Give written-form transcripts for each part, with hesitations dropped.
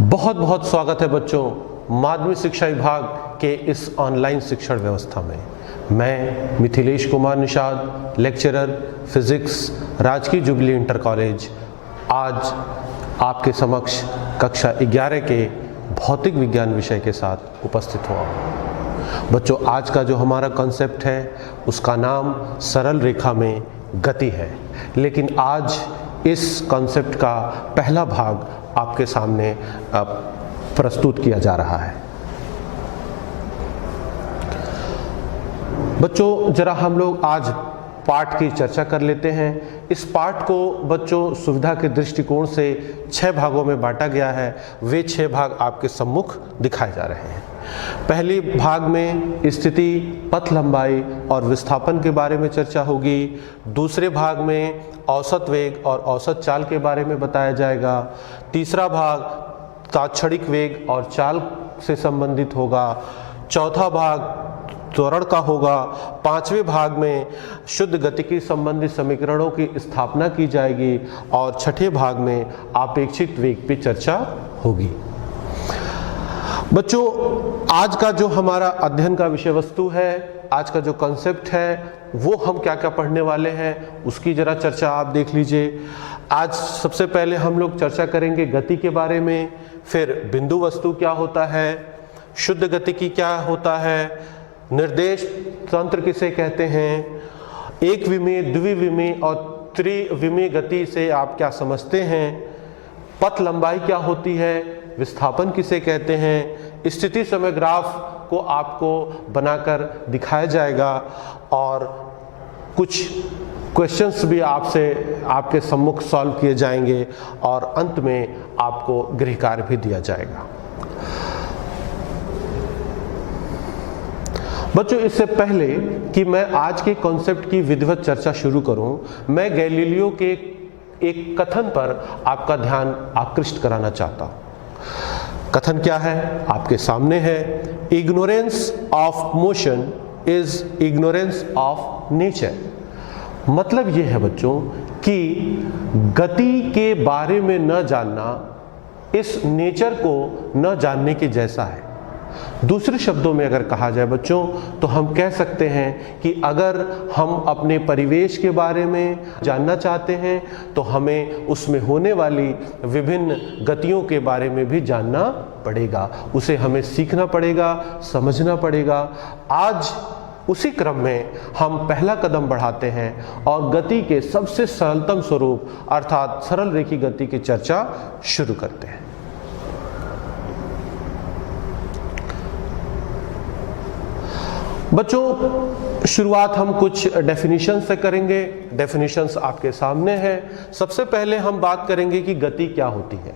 बहुत बहुत स्वागत है बच्चों माध्यमिक शिक्षा विभाग के इस ऑनलाइन शिक्षण व्यवस्था में। मैं मिथिलेश कुमार निषाद, लेक्चरर फिजिक्स, राजकीय जुबली इंटर कॉलेज, आज आपके समक्ष कक्षा 11 के भौतिक विज्ञान विषय के साथ उपस्थित हुआ हूँ। बच्चों, आज का जो हमारा कॉन्सेप्ट है उसका नाम सरल रेखा में गति है, लेकिन आज इस कॉन्सेप्ट का पहला भाग आपके सामने प्रस्तुत किया जा रहा है। बच्चों, जरा हम लोग आज पाठ की चर्चा कर लेते हैं। इस पाठ को बच्चों सुविधा के दृष्टिकोण से 6 भागों में बांटा गया है। वे 6 भाग आपके सम्मुख दिखाए जा रहे हैं। पहले भाग में स्थिति, पथ लंबाई और विस्थापन के बारे में चर्चा होगी। दूसरे भाग में औसत वेग और औसत चाल के बारे में बताया जाएगा। तीसरा भाग तात्क्षणिक वेग और चाल से संबंधित होगा। चौथा भाग त्वरण का होगा। 5वें भाग में शुद्ध गतिकी संबंधी समीकरणों की स्थापना की जाएगी और 6ठे भाग में आपेक्षिक वेग पे चर्चा होगी। बच्चों, आज का जो हमारा अध्ययन का विषय वस्तु है, आज का जो कॉन्सेप्ट है, वो हम क्या क्या पढ़ने वाले हैं उसकी जरा चर्चा आप देख लीजिए। आज सबसे पहले हम लोग चर्चा करेंगे गति के बारे में, फिर बिंदु वस्तु क्या होता है, शुद्ध गतिकी क्या होता है, निर्देश तंत्र किसे कहते हैं, एक विमीय, द्विविमीय और त्रिविमीय गति से आप क्या समझते हैं, पथ लंबाई क्या होती है, विस्थापन किसे कहते हैं, स्थिति समय ग्राफ को आपको बनाकर दिखाया जाएगा और कुछ क्वेश्चंस भी आपके सम्मुख सॉल्व किए जाएंगे और अंत में आपको गृह कार्य भी दिया जाएगा। बच्चों, इससे पहले कि मैं आज के कॉन्सेप्ट की विधिवत चर्चा शुरू करूं, मैं गैलीलियो के एक कथन पर आपका ध्यान आकृष्ट कराना चाहता हूं। कथन क्या है? आपके सामने है, ignorance of motion is ignorance of nature. मतलब यह है बच्चों कि गति के बारे में न जानना इस नेचर को न जानने के जैसा है। दूसरे शब्दों में अगर कहा जाए बच्चों, तो हम कह सकते हैं कि अगर हम अपने परिवेश के बारे में जानना चाहते हैं तो हमें उसमें होने वाली विभिन्न गतियों के बारे में भी जानना पड़ेगा, उसे हमें सीखना पड़ेगा, समझना पड़ेगा। आज उसी क्रम में हम पहला कदम बढ़ाते हैं और गति के सबसे सरलतम स्वरूप अर्थात सरल रेखी गति की चर्चा शुरू करते हैं। बच्चों, शुरुआत हम कुछ डेफिनेशन से करेंगे। डेफिनेशंस आपके सामने हैं। सबसे पहले हम बात करेंगे कि गति क्या होती है।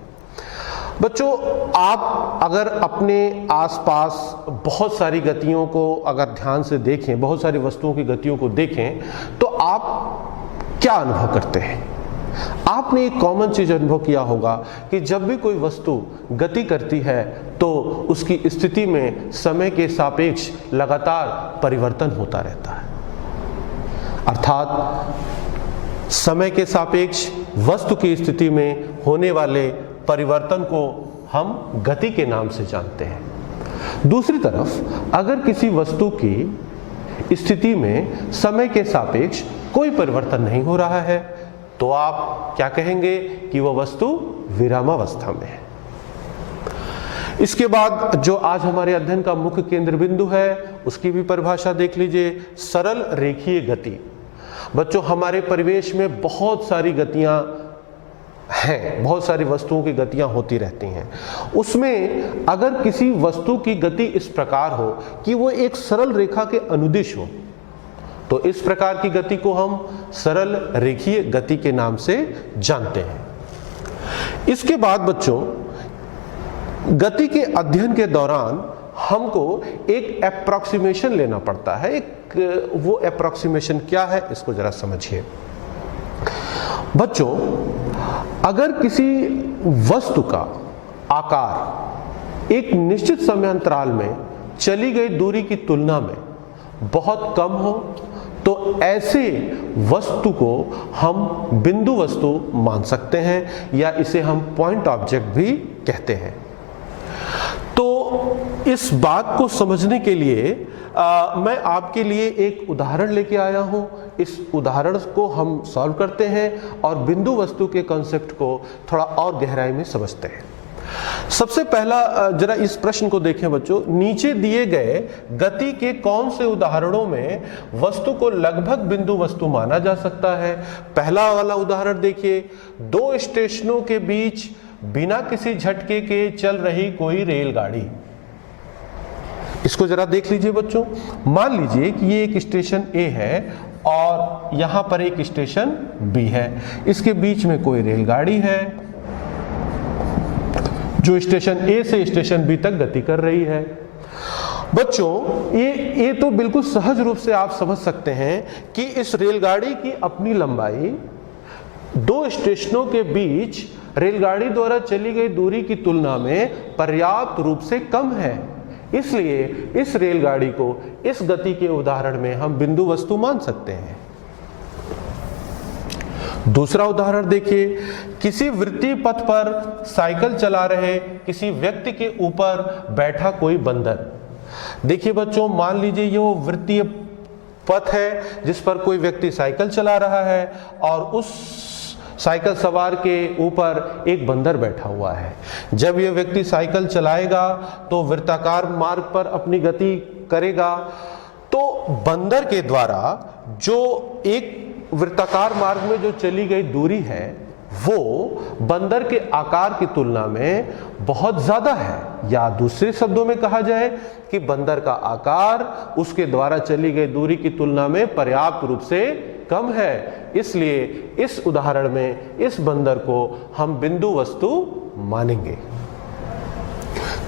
बच्चों, आप अगर अपने आसपास बहुत सारी गतियों को अगर ध्यान से देखें, बहुत सारी वस्तुओं की गतियों को देखें, तो आप क्या अनुभव करते हैं? आपने एक कॉमन चीज अनुभव किया होगा कि जब भी कोई वस्तु गति करती है तो उसकी स्थिति में समय के सापेक्ष लगातार परिवर्तन होता रहता है। अर्थात समय के सापेक्ष वस्तु की स्थिति में होने वाले परिवर्तन को हम गति के नाम से जानते हैं। दूसरी तरफ अगर किसी वस्तु की स्थिति में समय के सापेक्ष कोई परिवर्तन नहीं हो रहा है तो आप क्या कहेंगे कि वह वस्तु विरामावस्था में है। इसके बाद जो आज हमारे अध्ययन का मुख्य केंद्र बिंदु है उसकी भी परिभाषा देख लीजिए, सरल रेखीय गति। बच्चों, हमारे परिवेश में बहुत सारी गतियां हैं, बहुत सारी वस्तुओं की गतियां होती रहती हैं। उसमें अगर किसी वस्तु की गति इस प्रकार हो कि वो एक सरल रेखा के अनुदिश हो तो इस प्रकार की गति को हम सरल रेखीय गति के नाम से जानते हैं। इसके बाद बच्चों, गति के अध्ययन के दौरान हमको एक अप्रॉक्सीमेशन लेना पड़ता है। वो अप्रॉक्सीमेशन क्या है, इसको जरा समझिए। बच्चों, अगर किसी वस्तु का आकार एक निश्चित समय अंतराल में चली गई दूरी की तुलना में बहुत कम हो तो ऐसे वस्तु को हम बिंदु वस्तु मान सकते हैं या इसे हम पॉइंट ऑब्जेक्ट भी कहते हैं। इस बात को समझने के लिए मैं आपके लिए एक उदाहरण लेके आया हूं। इस उदाहरण को हम सॉल्व करते हैं और बिंदु वस्तु के कॉन्सेप्ट को थोड़ा और गहराई में समझते हैं। सबसे पहला जरा इस प्रश्न को देखें बच्चों। नीचे दिए गए गति के कौन से उदाहरणों में वस्तु को लगभग बिंदु वस्तु माना जा सकता है? पहला वाला उदाहरण देखिए, दो स्टेशनों के बीच बिना किसी झटके के चल रही कोई रेलगाड़ी। इसको जरा देख लीजिए बच्चों। मान लीजिए कि ये एक स्टेशन ए है और यहां पर एक स्टेशन बी है। इसके बीच में कोई रेलगाड़ी है जो स्टेशन ए से स्टेशन बी तक गति कर रही है। बच्चों ये तो बिल्कुल सहज रूप से आप समझ सकते हैं कि इस रेलगाड़ी की अपनी लंबाई दो स्टेशनों के बीच रेलगाड़ी द्वारा चली गई दूरी की तुलना में पर्याप्त रूप से कम है। इसलिए इस रेलगाड़ी को इस गति के उदाहरण में हम बिंदु वस्तु मान सकते हैं। दूसरा उदाहरण देखिए, किसी वृत्तीय पथ पर साइकिल चला रहे किसी व्यक्ति के ऊपर बैठा कोई बंदर। देखिए बच्चों, मान लीजिए ये वो वृत्तीय पथ है जिस पर कोई व्यक्ति साइकिल चला रहा है और उस साइकिल सवार के ऊपर एक बंदर बैठा हुआ है। जब यह व्यक्ति साइकिल चलाएगा तो वृत्ताकार मार्ग पर अपनी गति करेगा, तो बंदर के द्वारा जो एक वृत्ताकार मार्ग में जो चली गई दूरी है वो बंदर के आकार की तुलना में बहुत ज्यादा है, या दूसरे शब्दों में कहा जाए कि बंदर का आकार उसके द्वारा चली गई दूरी की तुलना में पर्याप्त रूप से कम है। इसलिए इस उदाहरण में इस बंदर को हम बिंदु वस्तु मानेंगे।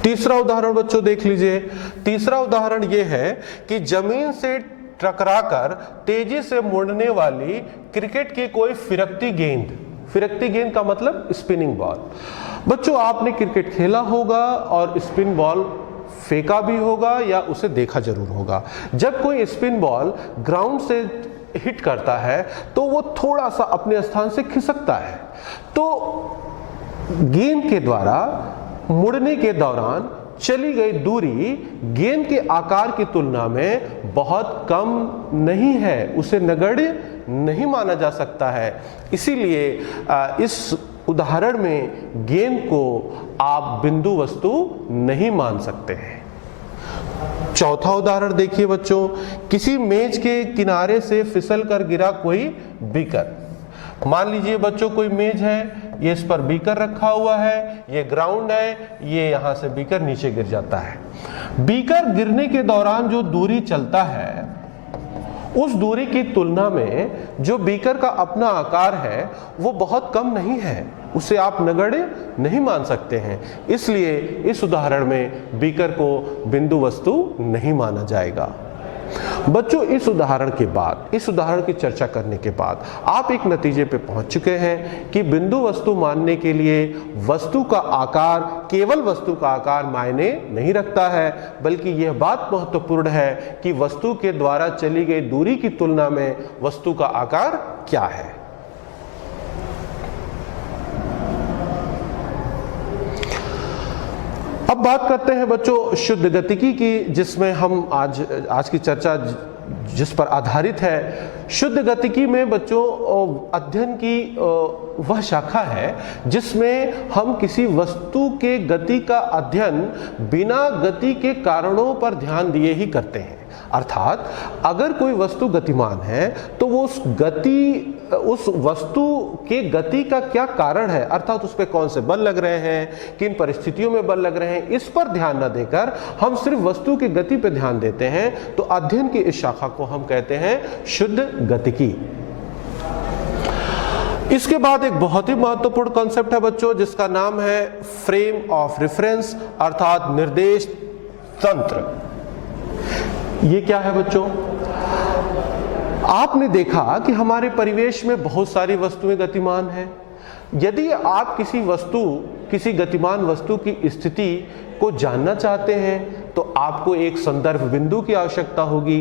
तीसरा उदाहरण बच्चों देख लीजिए। तीसरा उदाहरण यह है कि जमीन से टकराकर तेजी से मुड़ने वाली क्रिकेट की कोई फिरकती गेंद। फिरकती गेंद का मतलब स्पिनिंग बॉल। बच्चों आपने क्रिकेट खेला होगा और स्पिन बॉल फेंका भी होगा या उसे देखा जरूर होगा। जब कोई स्पिन बॉल ग्राउंड से हिट करता है तो वो थोड़ा सा अपने स्थान से खिसकता है, तो गेंद के द्वारा मुड़ने के दौरान चली गई दूरी गेंद के आकार की तुलना में बहुत कम नहीं है, उसे नगण्य नहीं माना जा सकता है। इसीलिए इस उदाहरण में गेंद को आप बिंदु वस्तु नहीं मान सकते हैं। चौथा उदाहरण देखिए बच्चों, किसी मेज के किनारे से फिसल कर गिरा कोई बीकर। मान लीजिए बच्चों कोई मेज है, ये इस पर बीकर रखा हुआ है, ये ग्राउंड है, ये यहां से बीकर नीचे गिर जाता है। बीकर गिरने के दौरान जो दूरी चलता है उस दूरी की तुलना में जो बीकर का अपना आकार है वो बहुत कम नहीं है, उसे आप नगण्य नहीं मान सकते हैं। इसलिए इस उदाहरण में बीकर को बिंदु वस्तु नहीं माना जाएगा। बच्चों इस उदाहरण के बाद, इस उदाहरण की चर्चा करने के बाद आप एक नतीजे पे पहुंच चुके हैं कि बिंदु वस्तु मानने के लिए वस्तु का आकार, केवल वस्तु का आकार मायने नहीं रखता है, बल्कि यह बात महत्वपूर्ण है कि वस्तु के द्वारा चली गई दूरी की तुलना में वस्तु का आकार क्या है। अब बात करते हैं बच्चों शुद्ध गतिकी की, जिसमें हम आज की चर्चा जिस पर आधारित है। शुद्ध गतिकी में बच्चों अध्ययन की वह शाखा है जिसमें हम किसी वस्तु के गति का अध्ययन बिना गति के कारणों पर ध्यान दिए ही करते हैं। अर्थात अगर कोई वस्तु गतिमान है तो वो उस वस्तु के गति का क्या कारण है, अर्थात उस पर कौन से बल लग रहे हैं, किन परिस्थितियों में बल लग रहे हैं, इस पर ध्यान न देकर हम सिर्फ वस्तु की गति पर ध्यान देते हैं, तो अध्ययन की इस शाखा को हम कहते हैं शुद्ध गतिकी। इसके बाद एक बहुत ही महत्वपूर्ण कॉन्सेप्ट है बच्चों जिसका नाम है फ्रेम ऑफ रेफरेंस, अर्थात निर्देश तंत्र। ये क्या है बच्चों? आपने देखा कि हमारे परिवेश में बहुत सारी वस्तुएं गतिमान हैं। यदि आप किसी गतिमान वस्तु की स्थिति को जानना चाहते हैं तो आपको एक संदर्भ बिंदु की आवश्यकता होगी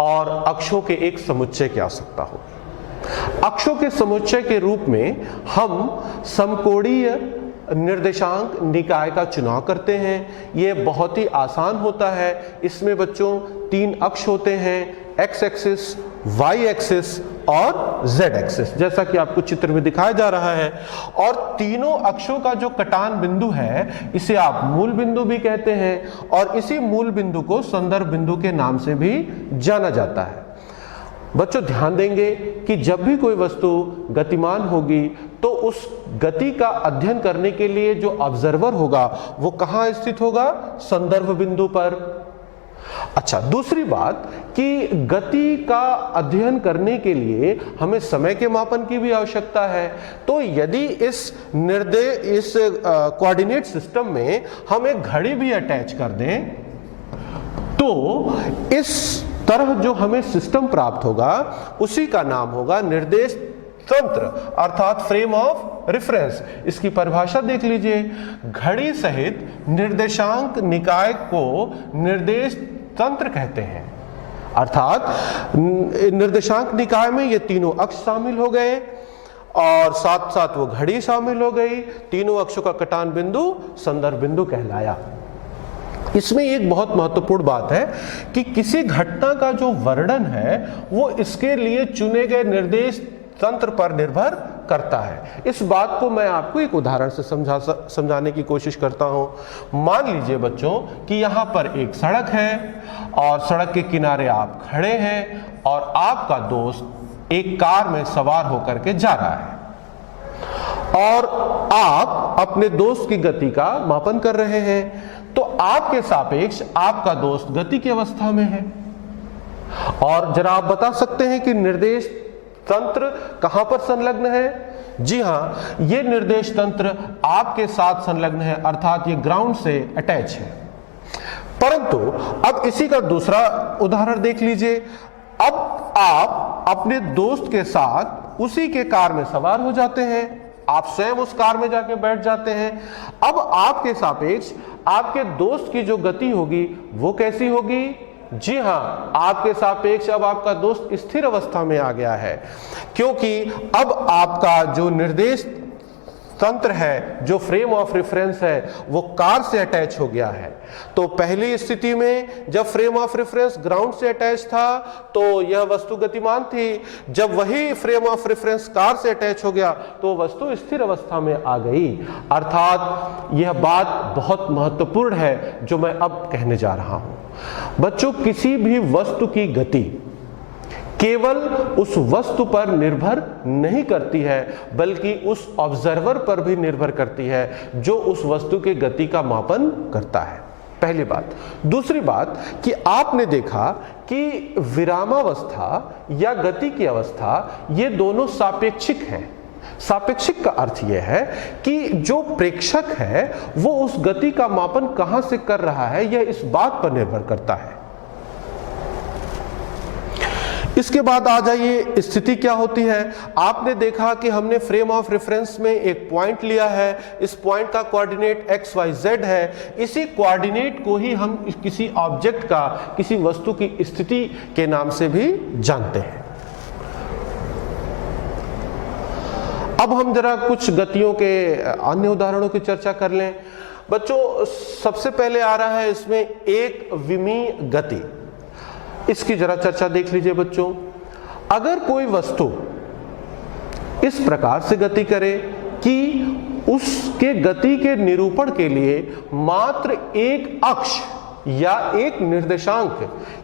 और अक्षों के एक समुच्चय की आवश्यकता होगी। अक्षों के समुच्चय के रूप में हम समकोणीय निर्देशांक निकाय का चुनाव करते हैं। ये बहुत ही आसान होता है। इसमें बच्चों 3 अक्ष होते हैं, एक्स एक्सिस, वाई एक्सिस और जेड एक्सिस, जैसा कि आपको चित्र में दिखाया जा रहा है। और तीनों अक्षों का जो कटान बिंदु है इसे आप मूल बिंदु भी कहते हैं और इसी मूल बिंदु को संदर्भ बिंदु के नाम से भी जाना जाता है। बच्चों ध्यान देंगे कि जब भी कोई वस्तु गतिमान होगी तो उस गति का अध्ययन करने के लिए जो ऑब्जर्वर होगा वो कहाँ स्थित होगा? संदर्भ बिंदु पर। अच्छा, दूसरी बात कि गति का अध्ययन करने के लिए हमें समय के मापन की भी आवश्यकता है। तो यदि इस कोऑर्डिनेट सिस्टम में हम एक घड़ी भी अटैच कर दें तो इस तरह जो हमें सिस्टम प्राप्त होगा उसी का नाम होगा निर्देश तंत्र, अर्थात फ्रेम ऑफ रेफरेंस। इसकी परिभाषा देख लीजिए, घड़ी सहित निर्देशांक निकाय को निर्देश तंत्र कहते हैं। अर्थात निर्देशांक निकाय में ये तीनों अक्ष शामिल हो गए और साथ साथ वो घड़ी शामिल हो गई। तीनों अक्षों का कटान बिंदु संदर्भ बिंदु कहलाया। इसमें एक बहुत महत्वपूर्ण बात है कि किसी घटना का जो वर्णन है वो इसके लिए चुने गए निर्देश तंत्र पर निर्भर करता है। इस बात को मैं आपको एक उदाहरण से समझाने की कोशिश करता हूं। मान लीजिए बच्चों कि यहाँ पर एक सड़क है और सड़क के किनारे आप खड़े हैं और आपका दोस्त एक कार में सवार होकर के जा रहा है और आप अपने दोस्त की गति का मापन कर रहे हैं। तो आपके सापेक्ष आपका दोस्त गति की अवस्था में है। और जरा आप बता सकते हैं कि निर्देश तंत्र कहां पर संलग्न है? जी हां, ये निर्देश तंत्र आपके साथ संलग्न है, अर्थात ये ग्राउंड से अटैच है। परंतु अब इसी का दूसरा उदाहरण देख लीजिए। अब आप अपने दोस्त के साथ उसी के कार में सवार हो जाते हैं, आप स्वयं उस कार में जाके बैठ जाते हैं। अब आपके सापेक्ष आपके दोस्त की जो गति होगी वो कैसी होगी? जी हां, आपके सापेक्ष अब आपका दोस्त स्थिर अवस्था में आ गया है, क्योंकि अब आपका जो निर्देश तंत्र है, जो फ्रेम ऑफ रेफरेंस है, वो कार से अटैच हो गया है। तो पहली स्थिति में जब फ्रेम ऑफ रेफरेंस ग्राउंड से अटैच था तो यह वस्तु गतिमान थी। जब वही फ्रेम ऑफ रेफरेंस कार से अटैच हो गया तो वस्तु स्थिर अवस्था में आ गई। अर्थात यह बात बहुत महत्वपूर्ण है जो मैं अब कहने जा रहा हूं। बच्चों, किसी भी वस्तु की गति केवल उस वस्तु पर निर्भर नहीं करती है बल्कि उस ऑब्जर्वर पर भी निर्भर करती है जो उस वस्तु के गति का मापन करता है। पहली बात। दूसरी बात कि आपने देखा कि विरामावस्था या गति की अवस्था ये दोनों सापेक्षिक हैं। सापेक्षिक का अर्थ यह है कि जो प्रेक्षक है वो उस गति का मापन कहां से कर रहा है यह इस बात पर निर्भर करता है। इसके बाद आ जाइए, स्थिति क्या होती है। आपने देखा कि हमने फ्रेम ऑफ रेफरेंस में एक पॉइंट लिया है, इस पॉइंट का कोऑर्डिनेट एक्स वाई जेड है। इसी कोऑर्डिनेट को ही हम किसी ऑब्जेक्ट का, किसी वस्तु की स्थिति के नाम से भी जानते हैं। अब हम जरा कुछ गतियों के अन्य उदाहरणों की चर्चा कर लें। बच्चों, सबसे पहले आ रहा है इसमें एक विमीय गति। इसकी जरा चर्चा देख लीजिए बच्चों। अगर कोई वस्तु इस प्रकार से गति करे कि उसके गति के निरूपण के लिए मात्र एक अक्ष या एक निर्देशांक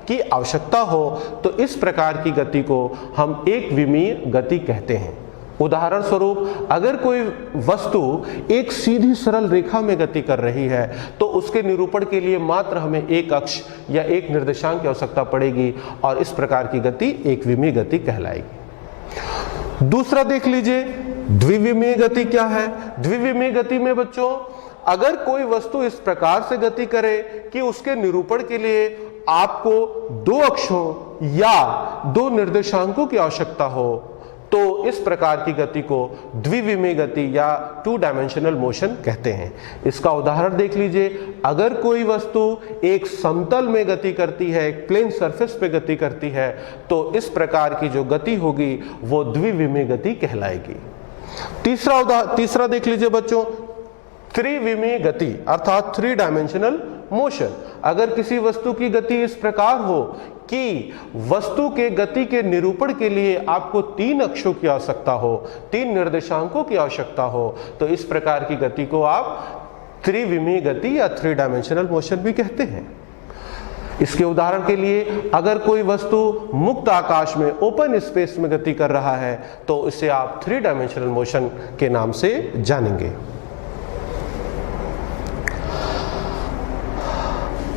की आवश्यकता हो तो इस प्रकार की गति को हम एक विमीय गति कहते हैं। उदाहरण स्वरूप, अगर कोई वस्तु एक सीधी सरल रेखा में गति कर रही है तो उसके निरूपण के लिए मात्र हमें एक अक्ष या एक निर्देशांक की आवश्यकता पड़ेगी और इस प्रकार की गति एक विमीय गति कहलाएगी। दूसरा देख लीजिए, द्विविमीय गति क्या है। द्विविमीय गति में बच्चों, अगर कोई वस्तु इस प्रकार से गति करे कि उसके निरूपण के लिए आपको दो अक्षों या दो निर्देशांकों की आवश्यकता हो तो इस प्रकार की गति को द्विविमीय गति या 2 डायमेंशनल मोशन कहते हैं। इसका उदाहरण देख लीजिए। अगर कोई वस्तु एक समतल में गति करती है, एक प्लेन सरफेस पे गति करती है तो इस प्रकार की जो गति होगी वो द्विविमीय गति कहलाएगी। तीसरा देख लीजिए बच्चों, त्रिविमीय गति अर्थात 3 डायमेंशनल मोशन। अगर किसी वस्तु की गति इस प्रकार हो कि वस्तु के गति के निरूपण के लिए आपको 3 अक्षों की आवश्यकता हो, 3 निर्देशांकों की आवश्यकता हो, तो इस प्रकार की गति को आप त्रिविमीय गति या 3 डायमेंशनल मोशन भी कहते हैं। इसके उदाहरण के लिए अगर कोई वस्तु मुक्त आकाश में ओपन स्पेस में गति कर रहा है तो इसे आप 3 डायमेंशनल मोशन के नाम से जानेंगे।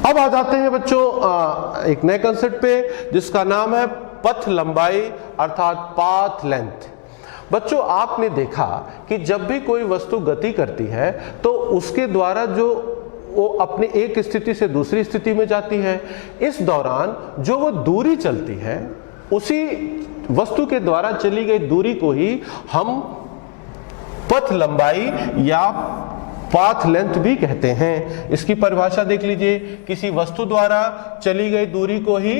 अब आ जाते हैं बच्चों एक नए कंसेप्ट पे जिसका नाम है पथ लंबाई अर्थात पाथ लेंथ। बच्चों आपने देखा कि जब भी कोई वस्तु गति करती है तो उसके द्वारा जो वो अपने एक स्थिति से दूसरी स्थिति में जाती है, इस दौरान जो वो दूरी चलती है उसी वस्तु के द्वारा चली गई दूरी को ही हम पथ लंबाई या पाथ लेंथ भी कहते हैं। इसकी परिभाषा देख लीजिए, किसी वस्तु द्वारा चली गई दूरी को ही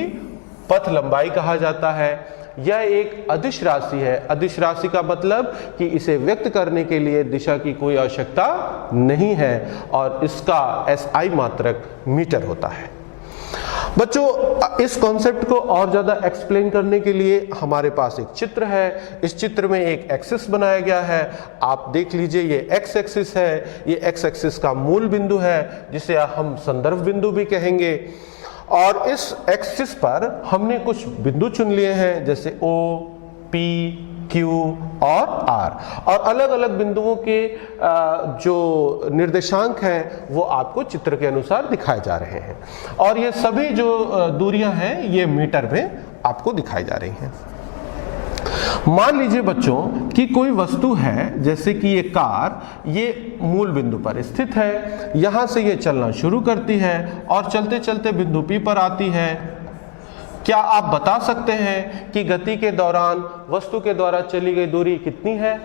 पथ लंबाई कहा जाता है। यह एक अदिश राशि है। अदिश राशि का मतलब कि इसे व्यक्त करने के लिए दिशा की कोई आवश्यकता नहीं है और इसका SI मात्रक मीटर होता है। बच्चों इस कॉन्सेप्ट को और ज्यादा एक्सप्लेन करने के लिए हमारे पास एक चित्र है। इस चित्र में एक एक्सिस बनाया गया है। आप देख लीजिए, ये एक्स एक्सिस है। ये एक्स एक्सिस का मूल बिंदु है जिसे हम संदर्भ बिंदु भी कहेंगे। और इस एक्सिस पर हमने कुछ बिंदु चुन लिए हैं जैसे O, P, Q और R, और अलग अलग बिंदुओं के जो निर्देशांक हैं वो आपको चित्र के अनुसार दिखाए जा रहे हैं और ये सभी जो दूरियां हैं ये मीटर में आपको दिखाई जा रही हैं। मान लीजिए बच्चों कि कोई वस्तु है जैसे कि ये कार, ये मूल बिंदु पर स्थित है। यहां से ये चलना शुरू करती है और चलते चलते बिंदु P पर आती है। क्या आप बता सकते हैं कि गति के दौरान वस्तु के द्वारा चली गई दूरी कितनी है?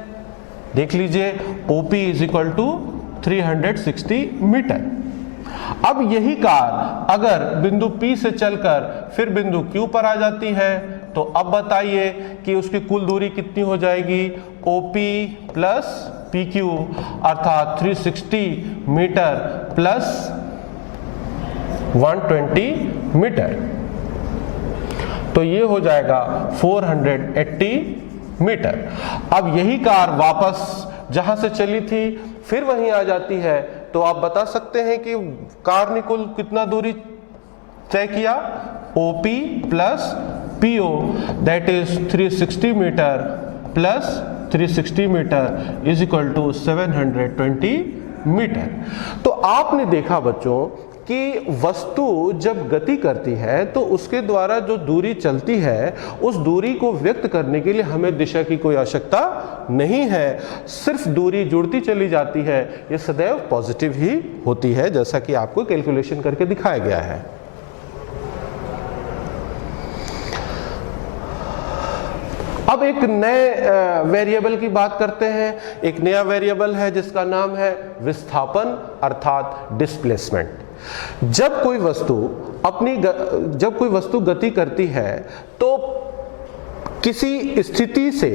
देख लीजिए, OP = 360 मीटर। अब यही कार अगर बिंदु P से चलकर फिर बिंदु Q पर आ जाती है तो अब बताइए कि उसकी कुल दूरी कितनी हो जाएगी? OP प्लस PQ अर्थात 360 मीटर प्लस 120 मीटर, तो ये हो जाएगा 480 मीटर। अब यही कार वापस जहां से चली थी फिर वहीं आ जाती है, तो आप बता सकते हैं कि कार ने कुल कितना दूरी तय किया? OP plus PO that is 360 metre plus 360 metre is equal to 720 metre. तो आपने देखा बच्चों कि वस्तु जब गति करती है तो उसके द्वारा जो दूरी चलती है उस दूरी को व्यक्त करने के लिए हमें दिशा की कोई आवश्यकता नहीं है, सिर्फ दूरी जुड़ती चली जाती है। ये सदैव पॉजिटिव ही होती है जैसा कि आपको कैलकुलेशन करके दिखाया गया है। अब एक नए वेरिएबल की बात करते हैं। एक नया वेरिएबल है जिसका नाम है विस्थापन अर्थात डिस्प्लेसमेंट। जब कोई वस्तु गति करती है तो किसी स्थिति से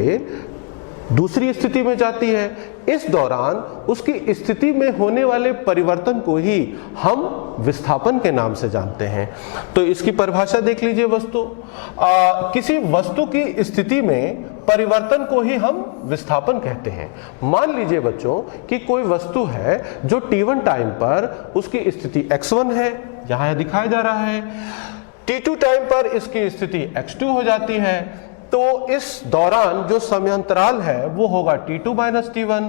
दूसरी स्थिति में जाती है। इस दौरान उसकी स्थिति में होने वाले परिवर्तन को ही हम विस्थापन के नाम से जानते हैं। तो इसकी परिभाषा देख लीजिए। किसी वस्तु की स्थिति में परिवर्तन को ही हम विस्थापन कहते हैं। मान लीजिए बच्चों कि कोई वस्तु है जो t1 टाइम पर उसकी स्थिति x1 है, यहां दिखाया जा रहा है। t2 टाइम पर इसकी स्थिति x2 हो जाती है, तो इस दौरान जो समयांतराल है वो होगा t2 माइनस t1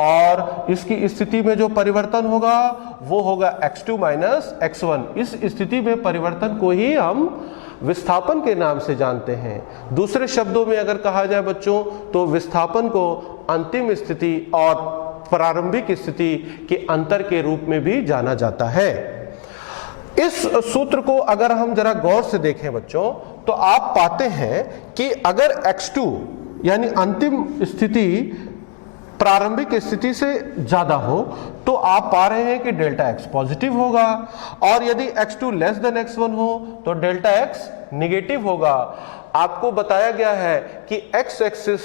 और इसकी स्थिति में जो परिवर्तन होगा वो होगा x2 माइनस x1। इस स्थिति में परिवर्तन को ही हम विस्थापन के नाम से जानते हैं। दूसरे शब्दों में अगर कहा जाए बच्चों तो विस्थापन को अंतिम स्थिति और प्रारंभिक स्थिति के अंतर के रूप में भी जाना जाता है। इस सूत्र को अगर हम जरा गौर से देखें बच्चों तो आप पाते हैं कि अगर x2 यानी अंतिम स्थिति प्रारंभिक स्थिति से ज्यादा हो तो आप पा रहे हैं कि डेल्टा x पॉजिटिव होगा और यदि x2 लेस देन x1 हो तो डेल्टा x निगेटिव होगा। आपको बताया गया है कि x एक्सिस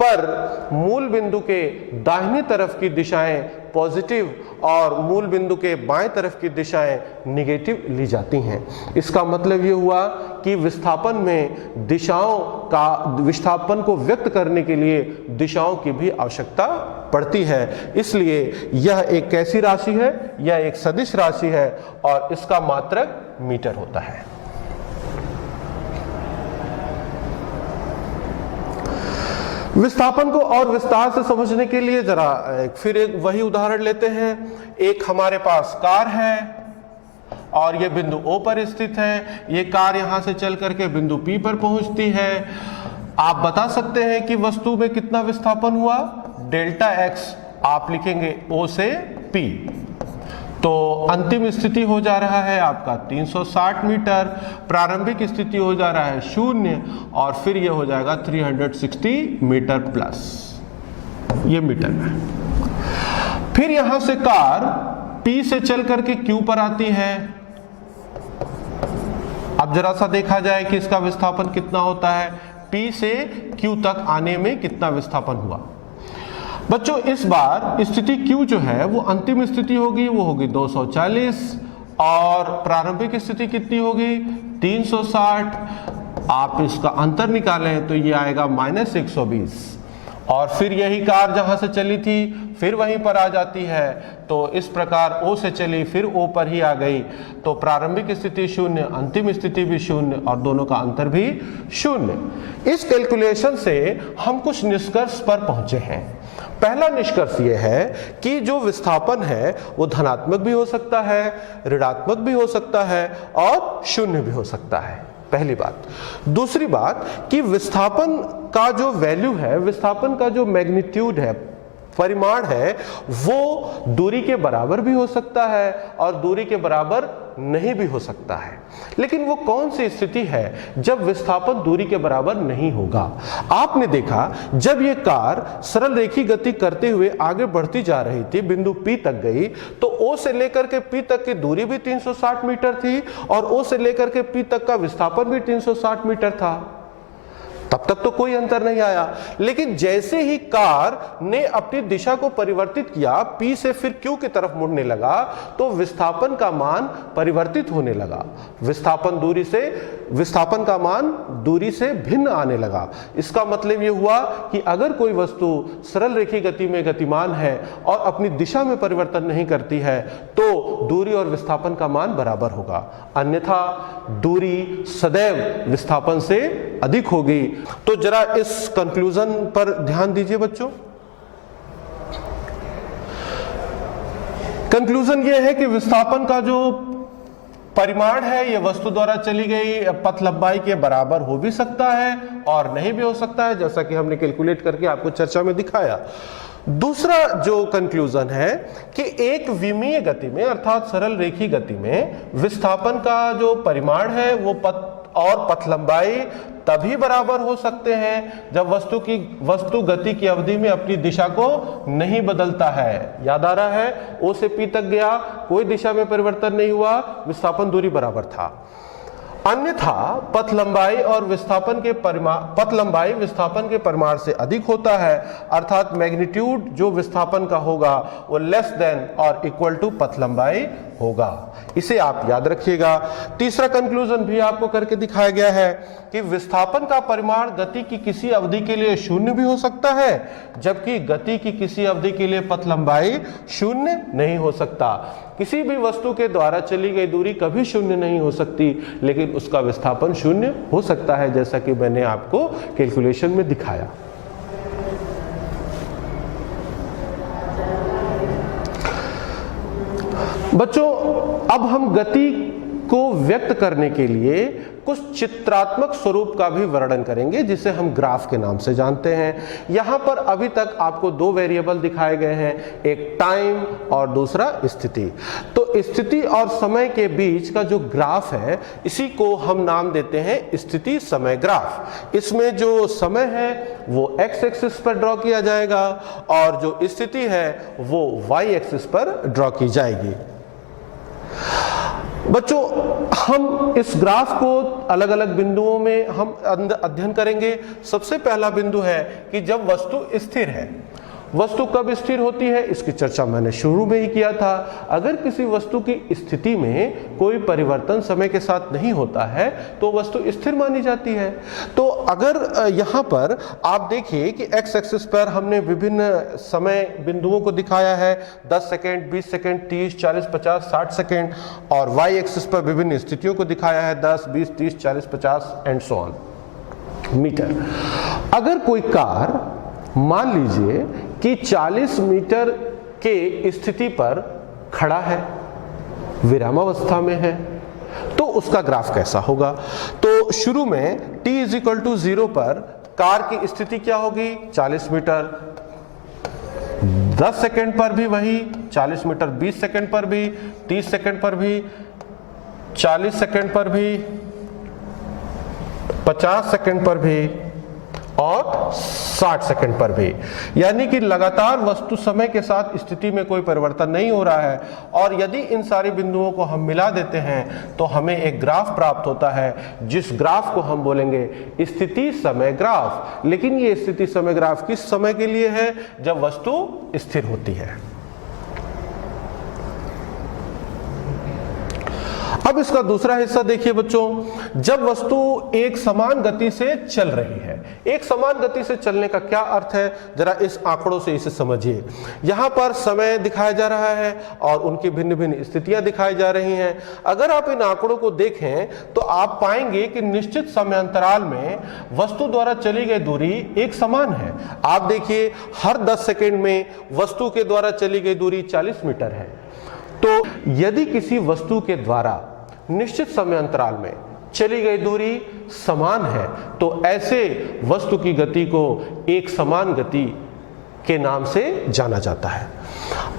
पर मूल बिंदु के दाहिनी तरफ की दिशाएं पॉजिटिव और मूल बिंदु के बाएं तरफ की दिशाएं निगेटिव ली जाती हैं। इसका मतलब ये हुआ कि विस्थापन में विस्थापन को व्यक्त करने के लिए दिशाओं की भी आवश्यकता पड़ती है। इसलिए यह एक कैसी राशि है? यह एक सदिश राशि है और इसका मात्रक मीटर होता है। विस्थापन को और विस्तार से समझने के लिए जरा फिर एक वही उदाहरण लेते हैं। एक हमारे पास कार है और ये बिंदु O पर स्थित है। ये कार यहां से चल करके बिंदु P पर पहुंचती है। आप बता सकते हैं कि वस्तु में कितना विस्थापन हुआ? डेल्टा x आप लिखेंगे O से P। तो अंतिम स्थिति हो जा रहा है आपका 360 मीटर, प्रारंभिक स्थिति हो जा रहा है 0 और फिर ये हो जाएगा 360 मीटर प्लस, ये मीटर में। फिर यहां से कार P से चल करके Q पर आती है। अब जरा सा देखा जाए कि इसका विस्थापन कितना होता है। P से Q तक आने में कितना विस्थापन हुआ? बच्चों इस बार स्थिति Q जो है वो अंतिम स्थिति होगी, वो होगी 240 और प्रारंभिक स्थिति कितनी होगी? 360। आप इसका अंतर निकालें तो ये आएगा -120 और फिर यही कार जहां से चली थी फिर वहीं पर आ जाती है। तो इस प्रकार O से चली फिर O पर ही आ गई, तो प्रारंभिक स्थिति 0, अंतिम स्थिति भी 0 और दोनों का अंतर भी 0। इस कैलकुलेशन से हम कुछ निष्कर्ष पर पहुंचे हैं। पहला निष्कर्ष यह है कि जो विस्थापन है वो धनात्मक भी हो सकता है, ऋणात्मक भी हो सकता है और 0 भी हो सकता है। पहली बात। दूसरी बात कि विस्थापन का जो वैल्यू है, विस्थापन का जो मैग्नीट्यूड है, परिमाण है, वो दूरी के बराबर भी हो सकता है और दूरी के बराबर नहीं भी हो सकता है। लेकिन वो कौन सी स्थिति है जब विस्थापन दूरी के बराबर नहीं होगा? आपने देखा जब ये कार सरल रेखीय गति करते हुए आगे बढ़ती जा रही थी, बिंदु P तक गई, तो O से लेकर के P तक की दूरी भी 360 मीटर थी और O से लेकर के P तक का विस्थापन भी 360 मीटर था। तब तक तो कोई अंतर नहीं आया। लेकिन जैसे ही कार ने अपनी दिशा को परिवर्तित किया, P से फिर Q की तरफ मुड़ने लगा, तो विस्थापन का मान परिवर्तित होने लगा। विस्थापन का मान दूरी से भिन्न आने लगा। इसका मतलब यह हुआ कि अगर कोई वस्तु सरल रेखीय गति में गतिमान है और अपनी दिशा में परिवर्तन नहीं करती है तो दूरी और विस्थापन का मान बराबर होगा, अन्यथा दूरी सदैव विस्थापन से अधिक होगी। तो जरा इस कंक्लूजन पर ध्यान दीजिए बच्चों। कंक्लूजन यह है कि विस्थापन का जो परिमाण है ये वस्तु द्वारा चली गई पथ लंबाई के बराबर हो भी सकता है और नहीं भी हो सकता है, जैसा कि हमने कैलकुलेट करके आपको चर्चा में दिखाया। दूसरा जो कंक्लूजन है कि एक विमीय गति में अर्थात सरल रेखीय गति में विस्थापन का जो परिमाण है वो पथ लंबाई तभी बराबर हो सकते हैं जब वस्तु गति की अवधि में अपनी दिशा को नहीं बदलता है। याद आ रहा है, O से P तक गया, कोई दिशा में परिवर्तन नहीं हुआ, विस्थापन दूरी बराबर था। अन्यथा पथ लंबाई विस्थापन के परिमाण से अधिक होता है, अर्थात मैग्नीट्यूड जो विस्थापन का होगा वो लेस देन और इक्वल टू पथ लंबाई होगा। इसे आप याद रखिएगा। तीसरा कंक्लूजन भी आपको करके दिखाया गया है कि विस्थापन का परिमाण गति की किसी अवधि के लिए 0 भी हो सकता है, जबकि गति की किसी अवधि के लिए पथ लंबाई 0 नहीं हो सकता। किसी भी वस्तु के द्वारा चली गई दूरी कभी 0 नहीं हो सकती, लेकिन उसका विस्थापन 0 हो सकता है, जैसा कि मैंने आपको कैलकुलेशन में दिखाया। बच्चों, अब हम गति को व्यक्त करने के लिए कुछ चित्रात्मक स्वरूप का भी वर्णन करेंगे, जिसे हम ग्राफ के नाम से जानते हैं। यहां पर अभी तक आपको 2 वेरिएबल दिखाए गए हैं, एक टाइम और दूसरा स्थिति। तो स्थिति और समय के बीच का जो ग्राफ है, इसी को हम नाम देते हैं स्थिति समय ग्राफ। इसमें जो समय है वो x एक्सिस पर ड्रॉ किया जाएगा और जो स्थिति है वो y एक्सिस पर ड्रॉ की जाएगी। बच्चों, हम इस ग्राफ को अलग अलग बिंदुओं में हम अध्ययन करेंगे। सबसे पहला बिंदु है कि जब वस्तु स्थिर है। वस्तु कब स्थिर होती है, इसकी चर्चा मैंने शुरू में ही किया था। अगर किसी वस्तु की स्थिति में कोई परिवर्तन समय के साथ नहीं होता है तो वस्तु स्थिर मानी जाती है। तो अगर यहाँ पर आप देखिए कि एक्स एक्सिस पर हमने विभिन्न समय बिंदुओं को दिखाया है, 10 सेकेंड, 20 सेकेंड, 30, 40, 50, 60 सेकेंड, और वाई एक्सिस पर विभिन्न स्थितियों को दिखाया है, 10, 20, 30, 40, 50 एंड सो ऑन मीटर। अगर कोई कार मान लीजिए कि 40 मीटर के स्थिति पर खड़ा है, विरामावस्था में है, तो उसका ग्राफ कैसा होगा? तो शुरू में t = 0 पर कार की स्थिति क्या होगी? 40 मीटर। 10 सेकंड पर भी वही 40 मीटर, 20 सेकंड पर भी, 30 सेकंड पर भी, 40 सेकंड पर भी, 50 सेकंड पर भी और 60 सेकंड पर भी। यानी कि लगातार वस्तु समय के साथ स्थिति में कोई परिवर्तन नहीं हो रहा है। और यदि इन सारे बिंदुओं को हम मिला देते हैं तो हमें एक ग्राफ प्राप्त होता है, जिस ग्राफ को हम बोलेंगे स्थिति समय ग्राफ। लेकिन ये स्थिति समय ग्राफ किस समय के लिए है? जब वस्तु स्थिर होती है। अब इसका दूसरा हिस्सा देखिए बच्चों, जब वस्तु एक समान गति से चल रही है। एक समान गति से चलने का क्या अर्थ है, जरा इस आंकड़ों से इसे समझिए। यहाँ पर समय दिखाया जा रहा है और उनकी भिन्न भिन्न स्थितियां दिखाई जा रही हैं। अगर आप इन आंकड़ों को देखें तो आप पाएंगे कि निश्चित समय अंतराल में वस्तु द्वारा चली गई दूरी एक समान है। आप देखिए, हर 10 सेकेंड में वस्तु के द्वारा चली गई दूरी 40 मीटर है। तो यदि किसी वस्तु के द्वारा निश्चित समय अंतराल में चली गई दूरी समान है तो ऐसे वस्तु की गति को एक समान गति के नाम से जाना जाता है।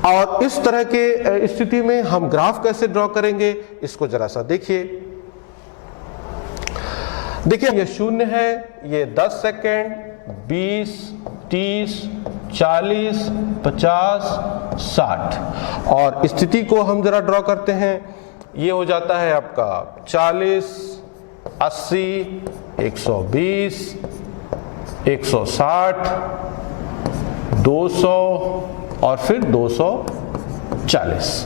और इस तरह के स्थिति में हम ग्राफ कैसे ड्रॉ करेंगे, इसको जरा सा देखिए। देखिए, ये 0 है, ये 10 सेकेंड, 20, 30, 40, 50, 60, और स्थिति को हम जरा ड्रॉ करते हैं। ये हो जाता है आपका 40, 80, 120, 160, 200 और फिर 240।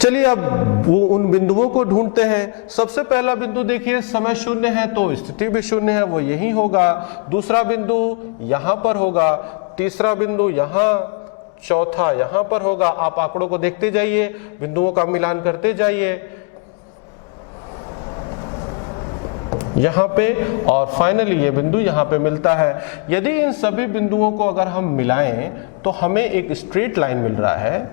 चलिए अब वो उन बिंदुओं को ढूंढते हैं। सबसे पहला बिंदु देखिए, समय 0 है तो स्थिति भी 0 है, वो यही होगा। दूसरा बिंदु यहां पर होगा, तीसरा बिंदु यहां, चौथा यहां पर होगा। आप आंकड़ों को देखते जाइए, बिंदुओं का मिलान करते जाइए यहां पे, और फाइनली ये बिंदु यहां पे मिलता है। यदि इन सभी बिंदुओं को अगर हम मिलाएं तो हमें एक स्ट्रेट लाइन मिल रहा है,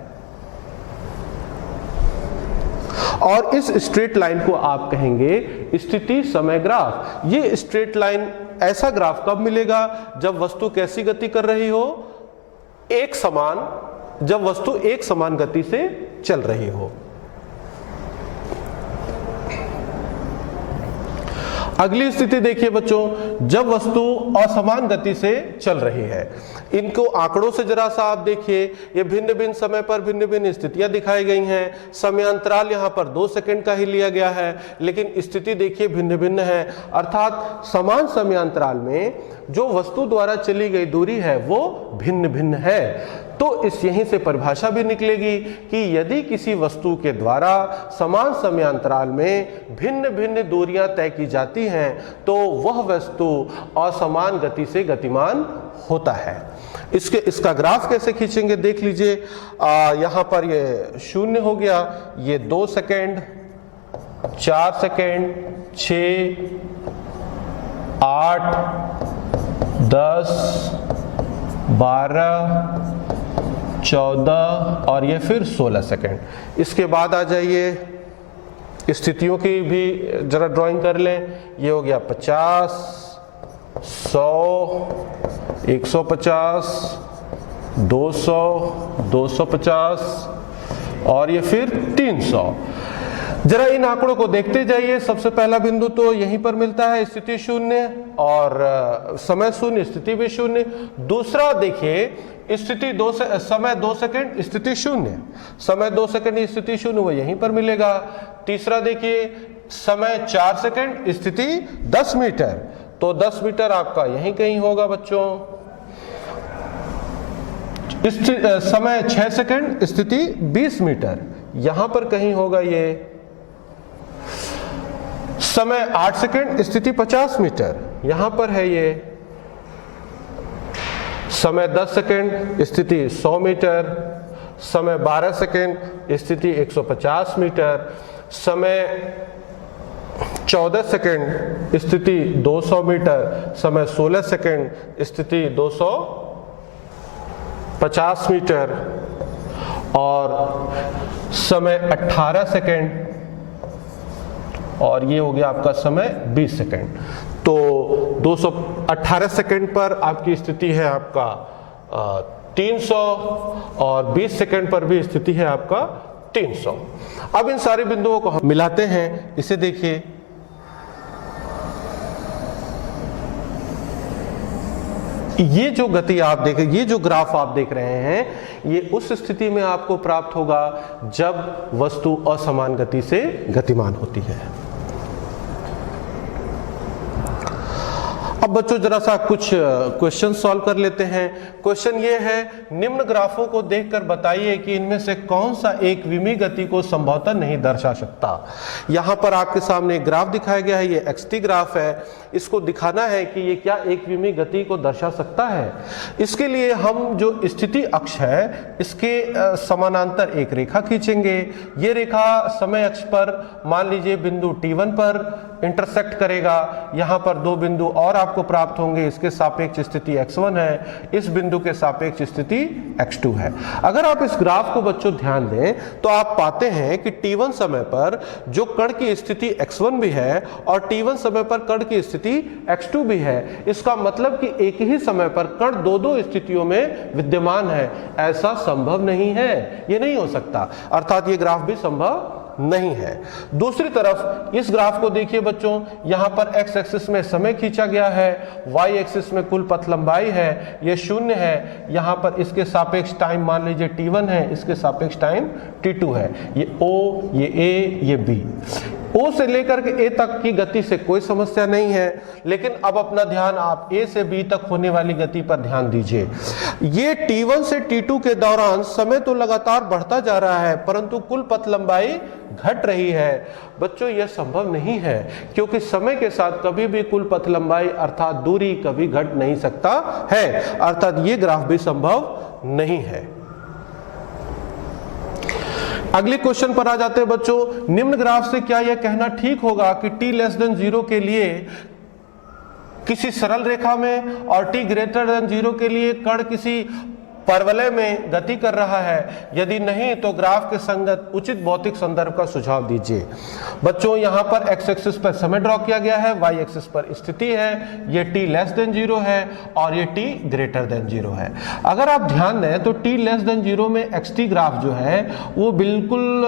और इस स्ट्रेट लाइन को आप कहेंगे स्थिति समय ग्राफ। ये स्ट्रेट लाइन ऐसा ग्राफ कब मिलेगा? जब वस्तु कैसी गति कर रही हो? एक समान, जब वस्तु एक समान गति से चल रही हो। अगली स्थिति देखिए बच्चों, जब वस्तु असमान गति से चल रही है। इनको आंकड़ों से जरा सा आप देखिए, ये भिन्न भिन्न समय पर भिन्न भिन्न स्थितियां दिखाई गई हैं। समय अंतराल यहाँ पर 2 सेकंड का ही लिया गया है, लेकिन स्थिति देखिए भिन्न भिन्न है। अर्थात समान समय अंतराल में जो वस्तु द्वारा चली गई दूरी है वो भिन्न भिन्न है। तो इस यहीं से परिभाषा भी निकलेगी कि यदि किसी वस्तु के द्वारा समान समय अंतराल में भिन्न भिन्न दूरियां तय की जाती हैं तो वह वस्तु असमान गति से गतिमान होता है। इसका ग्राफ कैसे खींचेंगे देख लीजिए। यहाँ पर ये 0 हो गया, ये 2 सेकेंड, 4 सेकेंड, 6, 8, 10, 12, 14 और ये फिर 16 सेकेंड। इसके बाद आ जाइए स्थितियों की भी जरा ड्राइंग कर लें। ये हो गया 50, 100, 150, 200, 250 और ये फिर 300। जरा इन आंकड़ों को देखते जाइए। सबसे पहला बिंदु तो यहीं पर मिलता है, स्थिति 0 और समय 0, स्थिति भी 0। दूसरा देखिए स्थिति समय 2 सेकंड, स्थिति 0, समय 2 सेकंड, स्थिति 0, वो यहीं पर मिलेगा। तीसरा देखिए, समय 4 सेकंड, स्थिति 10 मीटर, तो 10 मीटर आपका यहीं कहीं होगा बच्चों। समय 6 सेकंड, स्थिति 20 मीटर, यहां पर कहीं होगा ये। समय 8 सेकंड, स्थिति 50 मीटर, यहां पर है ये। समय 10 सेकंड, स्थिति 100 मीटर, समय 12 सेकंड, स्थिति 150 मीटर, समय 14 सेकंड, स्थिति 200 मीटर, समय 16 सेकंड, स्थिति 250 मीटर, और समय 18 सेकंड, और ये हो गया आपका समय 20 सेकंड। तो 218 सेकंड पर आपकी स्थिति है आपका 300, और 20 सेकंड पर भी स्थिति है आपका 300। अब इन सारे बिंदुओं को हम मिलाते हैं। इसे देखिए, ये जो गति आप देख, ये जो ग्राफ आप देख रहे हैं, ये उस स्थिति में आपको प्राप्त होगा जब वस्तु असमान गति से गतिमान होती है। अब बच्चों जरा सा कुछ क्वेश्चन सॉल्व कर लेते हैं। क्वेश्चन ये है, निम्न ग्राफों को देखकर बताइए कि इनमें से कौन सा एक विमीय गति को संभवतः नहीं दर्शा सकता। यहां पर आपके सामने एक ग्राफ दिखाया गया है, ये xt ग्राफ है। इसको दिखाना है कि ये क्या एक विमीय गति को दर्शा सकता है। इसके लिए हम जो स्थिति अक्ष है, इसके समानांतर एक रेखा खींचेंगे। ये रेखा समय अक्ष पर मान लीजिए बिंदु T1 पर इंटरसेक्ट करेगा। यहां पर दो बिंदु और आपको प्राप्त होंगे। इसके सापेक्ष स्थिति x1 है, इस बिंदु के सापेक्ष स्थिति x2 है। अगर आप इस ग्राफ को बच्चों ध्यान दें तो आप पाते हैं कि T1 समय पर जो कण की स्थिति x1 भी है और T1 समय पर कण की स्थिति x2 भी है। इसका मतलब कि एक ही समय पर कण दो स्थितियों में विद्यमान है। ऐसा संभव नहीं है, ये नहीं हो सकता, अर्थात ये ग्राफ भी संभव नहीं है। दूसरी तरफ इस ग्राफ को देखिए बच्चों, यहां पर x एक्सिस में समय खींचा गया है, y एक्सिस में कुल पथ लंबाई है, ये 0 है। यहां पर इसके सापेक्ष टाइम मान लीजिए T1 है, इसके सापेक्ष टाइम T2 है। ये O, ये A, ये B। O से लेकर के A तक की गति से कोई समस्या नहीं है, लेकिन अब अपना ध्यान आप A से B तक होने वाली गति पर ध्यान दीजिए। ये T1 से T2 के दौरान समय तो लगातार बढ़ता जा रहा है, परंतु कुल पथ लंबाई घट रही है। बच्चों यह संभव नहीं है, क्योंकि समय के साथ कभी भी कुल पथ लंबाई अर्थात दूरी कभी घट नहीं सकता है, अर्थात ये ग्राफ भी संभव नहीं है। अगले क्वेश्चन पर आ जाते हैं बच्चों। निम्न ग्राफ से क्या यह कहना ठीक होगा कि t 0 के लिए किसी सरल रेखा में और t 0 के लिए कण किसी परवलय में गति कर रहा है? यदि नहीं तो ग्राफ के संगत उचित भौतिक संदर्भ का सुझाव दीजिए। बच्चों यहां पर x एक्सिस पर समय ड्रॉ किया गया है, y एक्सिस पर स्थिति है, ये t 0 है और ये t 0 है। अगर आप ध्यान दें तो t 0 में xt ग्राफ जो है वो बिल्कुल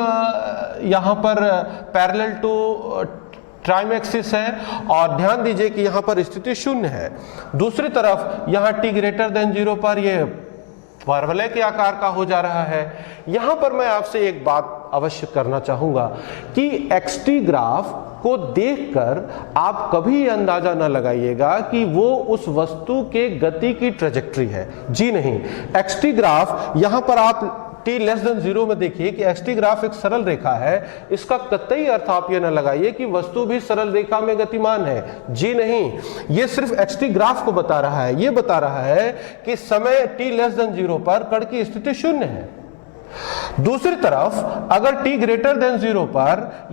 यहां पर पैरेलल टू टाइम एक्सिस है, और ध्यान दीजिए कि यहां पर स्थिति 0 है। दूसरी तरफ यहां t 0 पर यह परवलय के आकार का हो जा रहा है। यहां पर मैं आपसे एक बात अवश्य करना चाहूंगा कि xt ग्राफ को देखकर आप कभी यह अंदाजा न लगाइएगा कि वो उस वस्तु के गति की ट्रेजेक्टरी है। जी नहीं, xt ग्राफ यहां पर आप t<0 में देखिए कि xt ग्राफ एक सरल रेखा है। इसका कतई अर्थ आप ये न लगाइए कि वस्तु भी सरल रेखा में गतिमान है। जी नहीं, ये सिर्फ xt ग्राफ को बता रहा है। ये बता रहा है कि समय t 0 पर कण की स्थिति 0 है। दूसरी तरफ अगर t 0 पर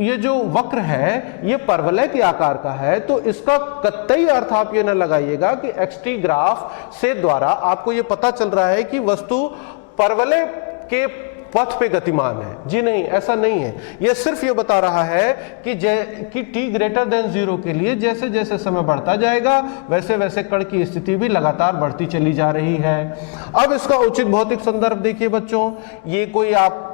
ये जो वक्र है ये परवलय के आकार का है, तो इसका कतई अर्थ आप ये न लगाइएगा कि xt ग्राफ से द्वारा आपको ये पता चल रहा है कि वस्तु परवलय के पथ पे गतिमान है। जी नहीं, ऐसा नहीं है। यह सिर्फ ये बता रहा है कि t>0 के लिए जैसे जैसे समय बढ़ता जाएगा वैसे वैसे कण की स्थिति भी लगातार बढ़ती चली जा रही है। अब इसका उचित भौतिक संदर्भ देखिए बच्चों, ये कोई आप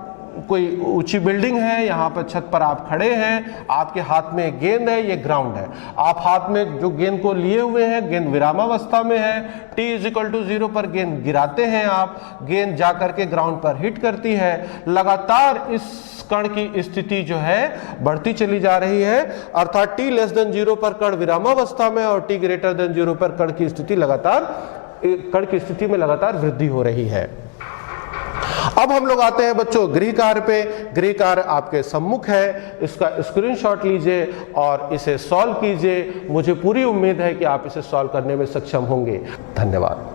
कोई ऊंची बिल्डिंग है, यहाँ पर छत पर आप खड़े हैं, आपके हाथ में एक गेंद है, ये ग्राउंड है। आप हाथ में जो गेंद को लिए हुए हैं, गेंद विरामावस्था में है, t = 0 पर गेंद गिराते हैं आप, गेंद जाकर के ग्राउंड पर हिट करती है, लगातार इस कण की स्थिति जो है बढ़ती चली जा रही है, अर्थात t < 0 पर कण विरामावस्था में और t < 0 पर कण की स्थिति में लगातार वृद्धि हो रही है। अब हम लोग आते हैं बच्चों गृह कार्य पे। गृह कार्य आपके सम्मुख है, इसका स्क्रीनशॉट लीजिए और इसे सॉल्व कीजिए। मुझे पूरी उम्मीद है कि आप इसे सॉल्व करने में सक्षम होंगे। धन्यवाद।